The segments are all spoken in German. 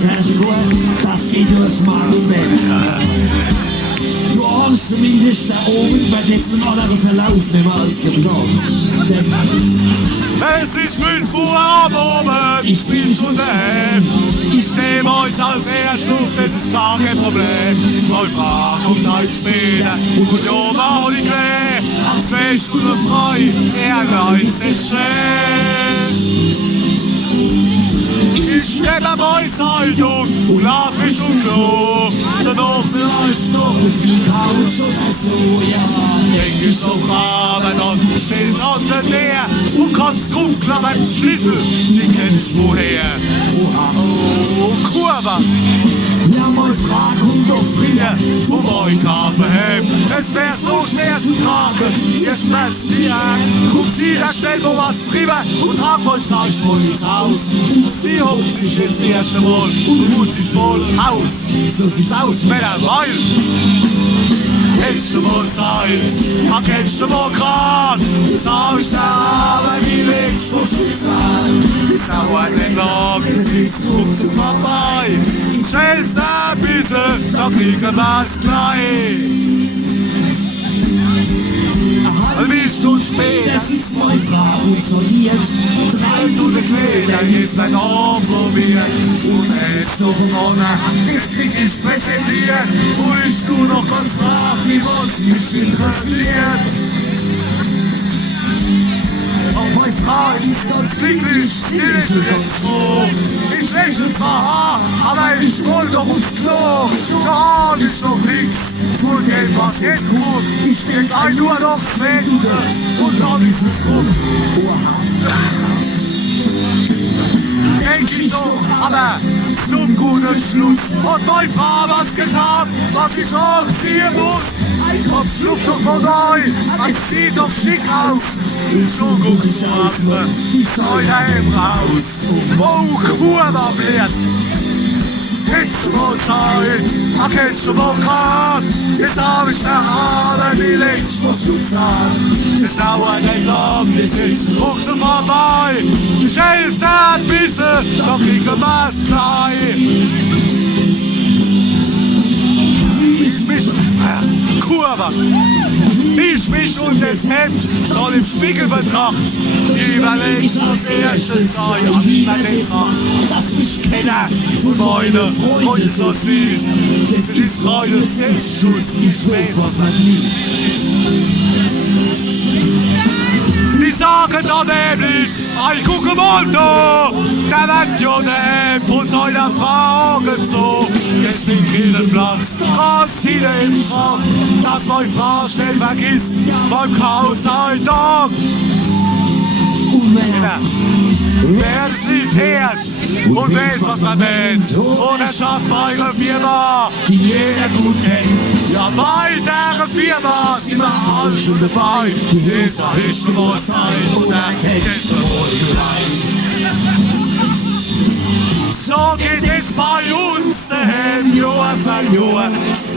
Kirsche gut, das geht durch Mark und Bein. Du ahnst zumindest, der Oowend wird jetzt einen anderen Verlauf nehmen als geplant. Es ist 5 Uhr am Abend, ich bin schon daheim. Ich nehme euch als Erstunde, das ist gar kein Problem. Meine Frau kommt heute später und ja, mach ich weh. 2 Stunden frei, Ehrgeiz ist schön. Ich nehme meine Zeitung und lauf ich und Nooch. Noch vielleicht noch auf die Couch oder so, ja. Denk ich auch aber dann steht an der Nähe und kannst rumklappern, Schlüssel, die kennst woher. Oh, Kurve. Ja, meine Frau kommt doch früher vom Oikaafe heim. Es wär so schwer zu tragen, ihr schmerzt die an. Kommt sie, da stellt mir was drüber und tragt mein Zeitschmuck ins Haus. Und sie hockt sich jetzt erst einmal und ruht sich wohl aus. So sieht's aus, Männer, weil hättest du mal Zeit, kennst du mal grad. Das hab ich da, aber wie legst du schon sagen? Das dauert nicht lang, das ist ruckzuck vorbei. Ich helf da ein bisschen, da kriegen wir's gleich. Eine Stunde später sitzt meine Frau und sortiert 3 Minuten später geht's mein Arm probiert. Und jetzt noch ein Honor, das krieg ich präsentiert. Und ich tu noch ganz brav, wie was mich interessiert. Aber meine Frau ist ganz glücklich, sie ist ganz froh. Ich lächle zwar, aber ich wollte doch ins Klo. Da ist noch nix von dem, was jetzt kommt. Ich denk ein nur noch 2 Minuten und dann ist es rum. Denk ich doch, aber zum guten Schluss hat meine Frau was gekauft, was ich anziehen muss. Komm, schlubb doch mal rein, es sieht doch schick aus. So guck ich auf, die Säule raus. Oh, Kurve blärt. Hättest du mal Zeit, kennst du mal grad. Jetzt hab ich aber die legst du schon sagen. Es dauert nicht lang, das ist ruckzuck vorbei. Ich helf da ein bisschen, da kriegen wir's gleich. Ich mich, Kurve. Ich mich und das Hemd dann im Spiegel betracht. Überleg ich als erstes sei, wie man das macht. Dass mich kenner von meiner Freunde so süß. Das ist reiner Selbstschutz, ich weiß, was man liebt. Die sagen dann nämlich, ey, guck mal da, der wird ja daheim von seiner Frau gezogen. Deswegen keinen Platz, das hier im Schrank, dass meine Frau schnell vergisst, beim Kauen sein Tag. Wer's nicht herrscht und weiß, was man meint. Oder schafft bei einer Firma, die jeder gut kennt. Ja, bei der Firma sind wir alle schon dabei. Die ist da echt mal Zeit und erkennst du wohl gleich. So geht es bei uns daheim, Jahr für Jahr.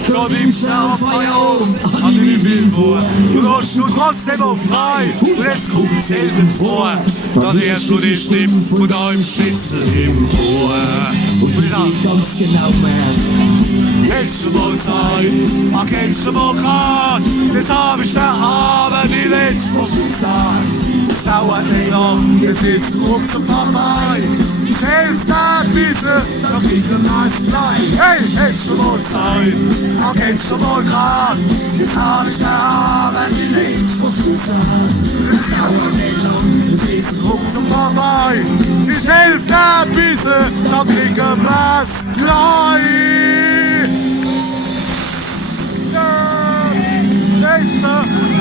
Da nimmst du auf Feierabend an die Film vor. Du hast du trotzdem auch frei und jetzt kommt selten vor. Dann hörst du die Stimme von deinem Schützel im Ohr. Und wieder ganz genau mehr. Hättest du mal Zeit, kennst du mal grad. Das hab ich da aber die letzte Woche gesagt. Es dauert nicht lang, es ist ruckzuck vorbei. Ich helf da ein bisschen, da kriegt man das gleich. Hey, hättest du mal Zeit, kennst du mal grad. Das hab ich da aber die letzte Woche gesagt. Es dauert nicht lang, es ist ruckzuck vorbei. Ich helf da ein bisschen, da kriegt man das gleich. Nächste.